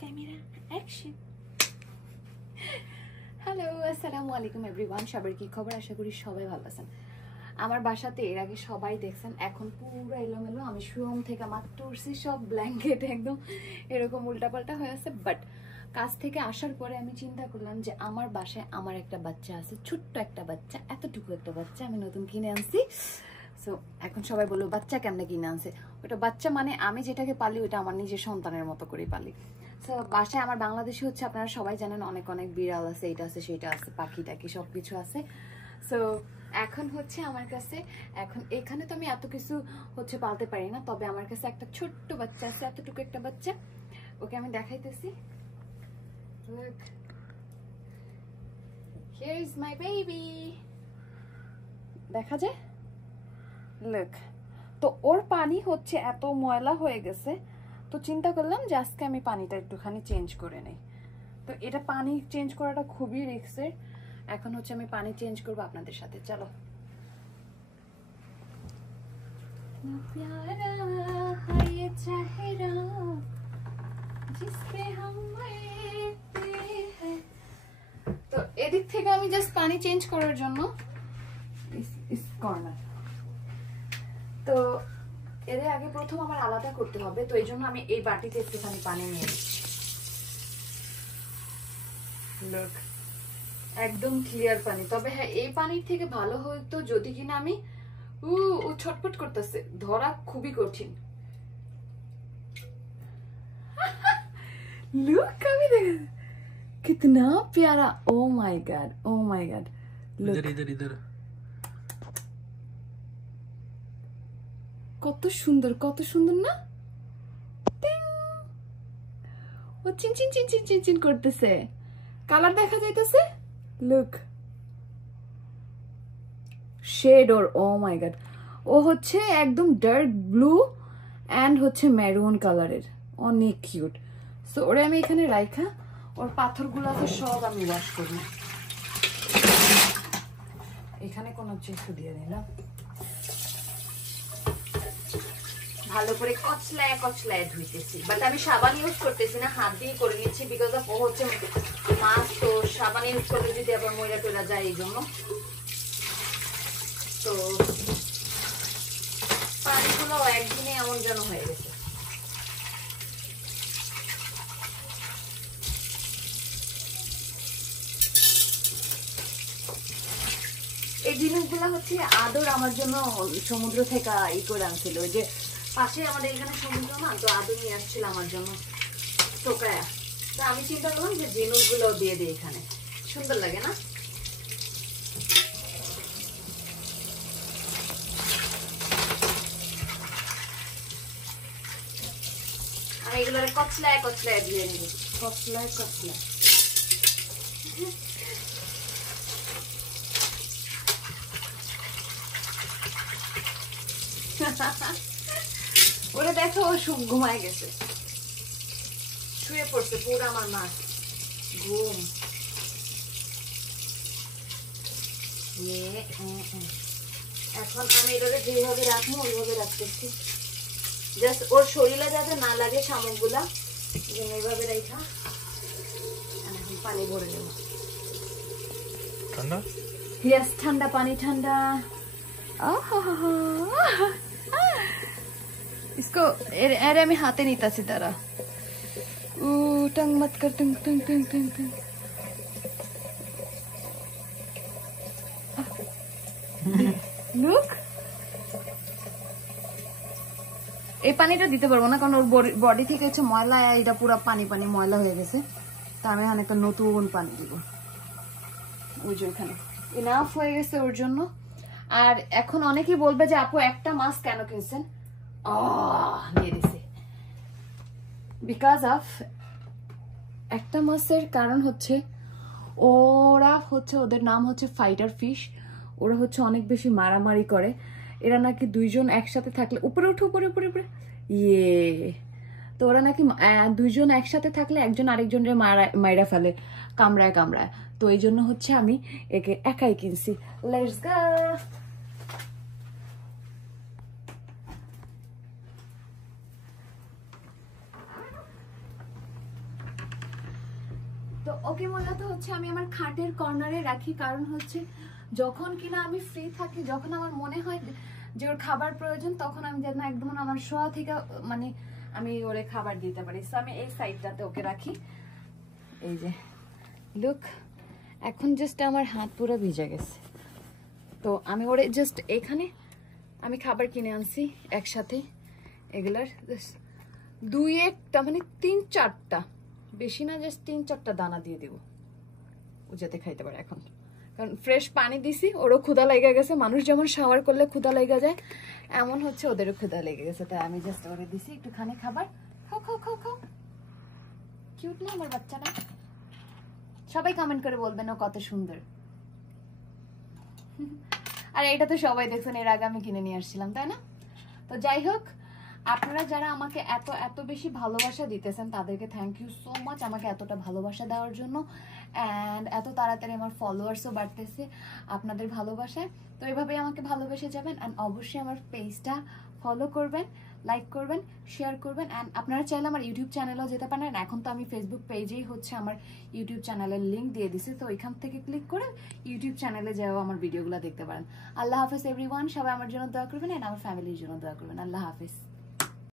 Camera action. Hello, আসসালামু আলাইকুম everyone. সবার কি খবর? আশা করি সবাই ভালো আছেন। আমার বাসাতে এর আগে সবাই দেখছেন, এখন পুরো এলোমেলো। আমি শুরুম থেকে মাত্র উঠছি, সব ব্ল্যাঙ্কেট একদম এরকম উল্টাপাল্টা হয়ে আছে। বাট কাজ থেকে আসার পরে আমি চিন্তা করলাম যে আমার বাসায় আমার একটা বাচ্চা আছে, ছোট্ট একটা বাচ্চা, এতটুকু একটা বাচ্চা আমি নতুন কিনে আনছি। সো এখন সবাই বললো বাচ্চা কেমনে কিনে আনছে। ওটা বাচ্চা মানে আমি যেটাকে পালি ওটা আমার নিজের সন্তানের মতো করে পালি। সো বাসায় আমার বাংলাদেশে হচ্ছে আপনারা সবাই জানেন অনেক অনেক বিড়াল আছে, এটা আছে সেটা আছে, পাখি টাকি সব কিছু আছে। সো এখন হচ্ছে আমার কাছে, এখন এখানে তো আমি এত কিছু হচ্ছে পালতে পারি না, তবে আমার কাছে একটা ছোট্ট বাচ্চা আছে, এতটুকু একটা বাচ্চা। ওকে আমি দেখাইতেছি। Look, here is my baby. দেখা যায়? Look, তো ওর পানি হচ্ছে এত ময়লা হয়ে গেছে, তো চিন্তা করলাম যে আজকে আমি পানিটা একটুখানি চেঞ্জ করে নেই। তো এটা পানি চেঞ্জ করাটা খুবই রিস্কের। এখন হচ্ছে আমি পানি চেঞ্জ করবো আপনাদের সাথে, চলো। তো এদিক থেকে আমি জাস্ট পানি চেঞ্জ করার জন্য কর্নার, তো এর আগে প্রথম আমার আলাদা করতে হবে, তো এই জন্য আমি এই বাটিতে একটুখানি পানি নিয়ে নিচ্ছি। Look, একদম ক্লিয়ার পানি। তবে হ্যাঁ, এই পানির থেকে ভালো হতো যদি কিনা আমি ও ছটপট করতেছে, ধরা খুবই কঠিন। Look, আমি দেখ कितना प्यारा। Oh my god, oh my god, इधर इधर इधर কত সুন্দর, কত সুন্দর না? ও চিন চিন চিন চিন চিন চিন করতেছে, কালার দেখা যাইতেছে। লুক, শেড ওর, ও মাই গড, ও হচ্ছে একদম ডার্ক ব্লু এন্ড হচ্ছে মেরুন কালারের, অনেক কিউট। সো ওরে আমি এখানে রাইখা ওর পাথরগুলো আছে সব আমি ওয়াশ করব। এখানে কোনো চিপু দিয়ে দিলাম, ভালো করে কচলায় কচলায় ধুইতেছি। বাট আমি সাবান ইউজ করতেছি না, হাত দিয়ে করে নিচ্ছি, বিকজ অফ ও হচ্ছে মাছ, তো সাবান ইউজ করলে যদি আবার ময়লা টয়লা যায় এই জন্য। তো পানিগুলো একদিনে এমন যেন হয়ে গেছে। এই জিনিসগুলো হচ্ছে আদর আমার জন্য সমুদ্র থেকে ই করে আনছিল, ওই যে পাশে আমাদের এখানে সমুদ্র না, তো আদর নিয়ে আসছিল আমার জন্য টোকায়া। তো আমি চিন্তা করলাম যে জিনিসগুলো দিয়ে দিই এখানে, সুন্দর লাগে না? আমি এগুলো কচলায় কচলায় দিয়ে নিব, কচলায় কচলায়। ওরা দেখো ও ঘুমায় গেছে, শুয়ে পড়ছে পুরো আমার মাছ ঘুম। এখন আমি এটাকে যেভাবে রাখবো ওইভাবে রাখতেছি, জাস্ট ওর শরীরে যাতে না লাগে শামুকগুলা, এইভাবে রেখা এখন পানি ভরে দেব। ঠান্ডা, ইয়েস ঠান্ডা পানি, ঠান্ডা। इसको अरे मैं हाथे नहीं तासी तारा टंग मत कर, टंग टंग टंग टंग टंग। लुक, এই পানিটা দিতে পারবো না কারণ ওর বডি থেকে হচ্ছে ময়লা, এটা পুরো পানি পানি ময়লা হয়ে গেছে। তা আমি এখানে একটা নতুন পানি দিব, ওই যে ওখানে ইনাফ হয়ে গেছে ওর জন্য। আর এখন অনেকেই বলবে যে আপু একটা মাছ কেন কিনছেন, নিয়ে দিছে বিকজ অফ একটা মাছের কারণ হচ্ছে ওরা হচ্ছে, ওদের নাম হচ্ছে ফাইটার ফিশ। ওরা হচ্ছে অনেক বেশি মারামারি করে, এরা নাকি দুইজন একসাথে থাকলে, উপরে উঠে উপরে উপরে উপরে তো ওরা নাকি দুইজন একসাথে থাকলে একজন আরেকজনের মাইরা ফেলে, কামড়ায় কামড়ায়। তো এই জন্য হচ্ছে আমি একে একাই কিনছি। Let's go. তো ওকে মূলত হচ্ছে আমি আমার খাটের কর্নারে রাখি, কারণ হচ্ছে যখন কিনা আমি ফ্রি থাকি, যখন আমার মনে হয় যে ওর খাবার প্রয়োজন, তখন আমি যেন একদম আমার শোয়া থেকে মানে আমি ওরে খাবার দিতে পারি। সো আমি এই সাইডটাতে ওকে রাখি। এই যে লুক, এখন জাস্ট আমার হাত পুরো ভিজে গেছে। তো আমি ওরে জাস্ট এখানে আমি খাবার কিনে আনছি একসাথে, এগুলার দুই একটা মানে 3-4টা, বেশি না, জাস্ট 3-4টা দানা দিয়ে দিব ও যাতে খাইতে পারে। এখন কারণ ফ্রেশ পানি দিছি, ওরও ক্ষুধা লেগে গেছে। মানুষ যেমন শাওয়ার করলে ক্ষুধা লেগে যায়, এমন হচ্ছে ওদেরও ক্ষুধা লেগে গেছে। তাই আমি জাস্ট ওরে দিছি একটুখানি খাবার। খাও খাও খাও খাও, কিউট না আমার বাচ্চাটা? সবাই কমেন্ট করে বলবেন ও কত সুন্দর। আর এটা তো সবাই দেখছেন, এর আগে আমি কিনে নিয়ে আসছিলাম, তাই না? তো যাই হোক, আপনারা যারা আমাকে এত এত বেশি ভালোবাসা দিতেছেন তাদেরকে থ্যাংক ইউ সো মাচ, আমাকে এতটা ভালোবাসা দেওয়ার জন্য। অ্যান্ড এত তাড়াতাড়ি আমার ফলোয়ার্সও বাড়তেছে আপনাদের ভালোবাসায়। তো এভাবেই আমাকে ভালোবেসে যাবেন। অ্যান্ড অবশ্যই আমার পেজটা ফলো করবেন, লাইক করবেন, শেয়ার করবেন। অ্যান্ড আপনারা চাইলে আমার ইউটিউব চ্যানেলেও যেতে পারেন। এখন তো আমি ফেসবুক পেজেই হচ্ছে আমার ইউটিউব চ্যানেলের লিঙ্ক দিয়ে দিছি, তো ওইখান থেকে ক্লিক করে ইউটিউব চ্যানেলে যাও আমার ভিডিওগুলো দেখতে পারেন। আল্লাহ হাফেজ এভরিওয়ান, সবাই আমার জন্য দোয়া করবেন অ্যান্ড আমার ফ্যামিলির জন্য দোয়া করবেন। আল্লাহ হাফেজ।